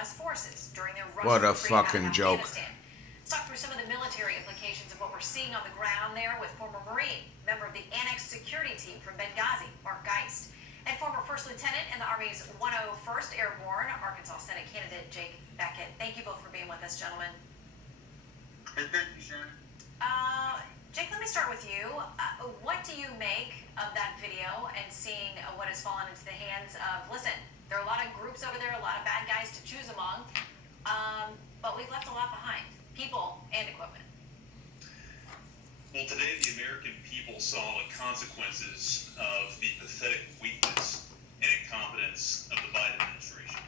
U.S. forces during their What Russian a retreat out of fucking joke. Afghanistan. Let's talk through some of the military implications of what we're seeing on the ground there with former Marine, member of the Annexed Security Team from Benghazi, Mark Geist, and former First Lieutenant in the Army's 101st Airborne, Arkansas Senate candidate Jake Beckett. Thank you both for being with us, gentlemen. Hey, thank you, Shannon. Jake, let me start with you. What do you make of that video and seeing what has fallen into the hands of, listen, there are a lot of groups over there, a lot of bad guys to choose among, but we've left a lot behind, people and equipment. Well, today the American people saw the consequences of the pathetic weakness and incompetence of the Biden administration.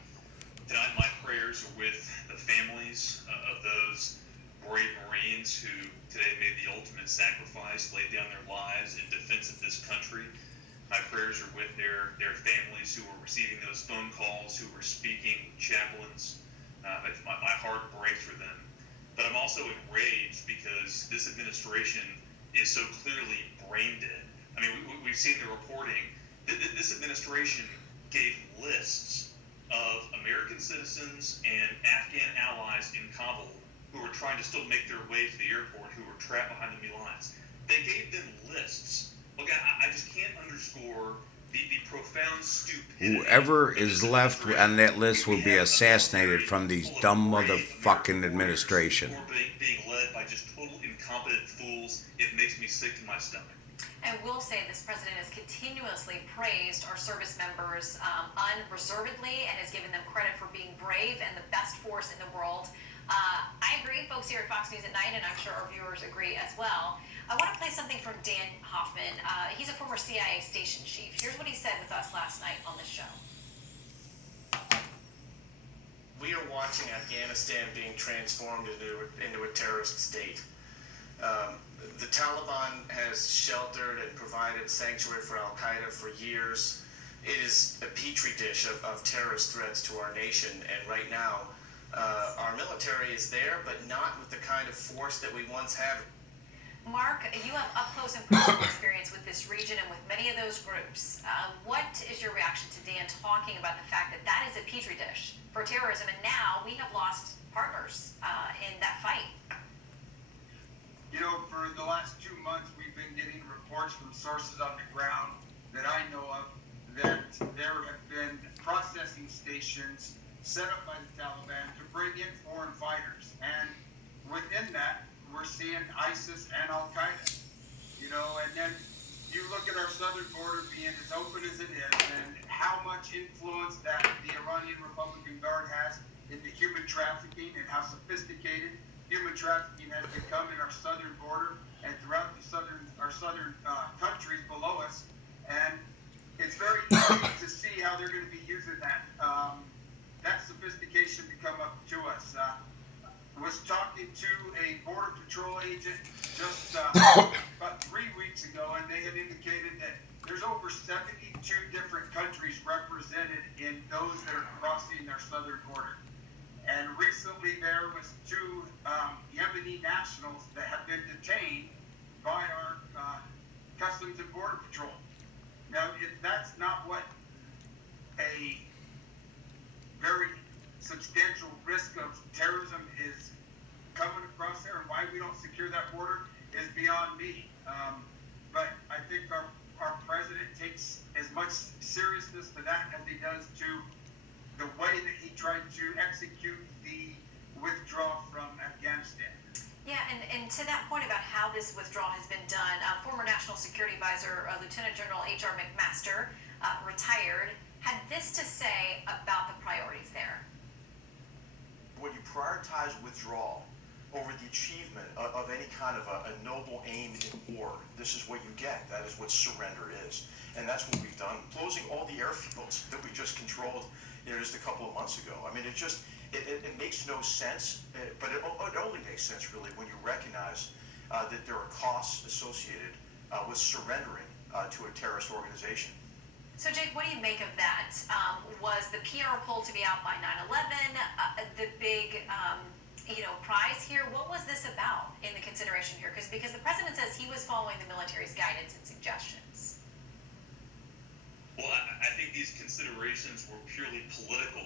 Tonight, my prayers are with the families of those brave Marines who today made the ultimate sacrifice, laid down their lives in defense of this country. My prayers are with their families who were receiving those phone calls, who were speaking with chaplains. My heart breaks for them. But I'm also enraged because this administration is so clearly brain dead. I mean, we've seen the reporting. This administration gave lists of American citizens and Afghan allies in Kabul who were trying to still make their way to the airport, who were trapped behind enemy lines. They gave them lists. Look, I just can't underscore the profound stupidity. Whoever is left on that list will be assassinated from these dumb motherfucking administration. Who are being led by just total incompetent fools. It makes me sick to my stomach. And we'll say this president has continuously praised our service members unreservedly and has given them credit for being brave and the best force in the world. I agree, folks here at Fox News at Night, and I'm sure our viewers agree as well. I want to play something from Dan Hoffman. He's a former CIA station chief. Here's what he said with us last night on this show. We are watching Afghanistan being transformed into a terrorist state. The Taliban has sheltered and provided sanctuary for Al-Qaeda for years. It is a petri dish of terrorist threats to our nation, and right now, our military is there, but not with the kind of force that we once had. Mark, you have up-close and personal experience with this region and with many of those groups. What is your reaction to Dan talking about the fact that that is a petri dish for terrorism, and now we have lost partners in that fight? You know, for the last 2 months, we've been getting reports from sources on the ground that I know of that there have been processing stations set up by the Taliban to bring in foreign fighters. And within that, we're seeing ISIS and Al-Qaeda. You know, and then you look at our southern border being as open as it is and how much influence that the Iranian Republican Guard has in the human trafficking and how sophisticated human trafficking has become in our southern border and throughout our southern countries below us. And it's very easy to see how they're going to be using that sophistication to come up to us. Was talking to a Border Patrol agent just about 3 weeks ago, and they had indicated that there's over 72 different countries represented in those that are crossing our southern border. And recently there was 2 Yemeni nationals that have been detained by our Customs and Border Patrol. Now, if that's not what a very substantial risk of terrorism is coming across there, and why we don't secure that border is beyond me. But I think our president takes as much seriousness to that as he does to the way that he tried to execute the withdrawal from Afghanistan. Yeah, and to that point about how this withdrawal has been done, former National Security Advisor Lieutenant General H.R. McMaster, retired, had this to say about the priorities there. When you prioritize withdrawal over the achievement of any kind of a noble aim in war, this is what you get. That is what surrender is. And that's what we've done, closing all the airfields that we just controlled just a couple of months ago. I mean, it makes no sense, but it only makes sense really when you recognize that there are costs associated with surrendering to a terrorist organization. So, Jake, what do you make of that? Was the PR poll to be out by 9/11 the big, prize here? What was this about in the consideration here? Because the president says he was following the military's guidance and suggestions. Well, I think these considerations were purely political.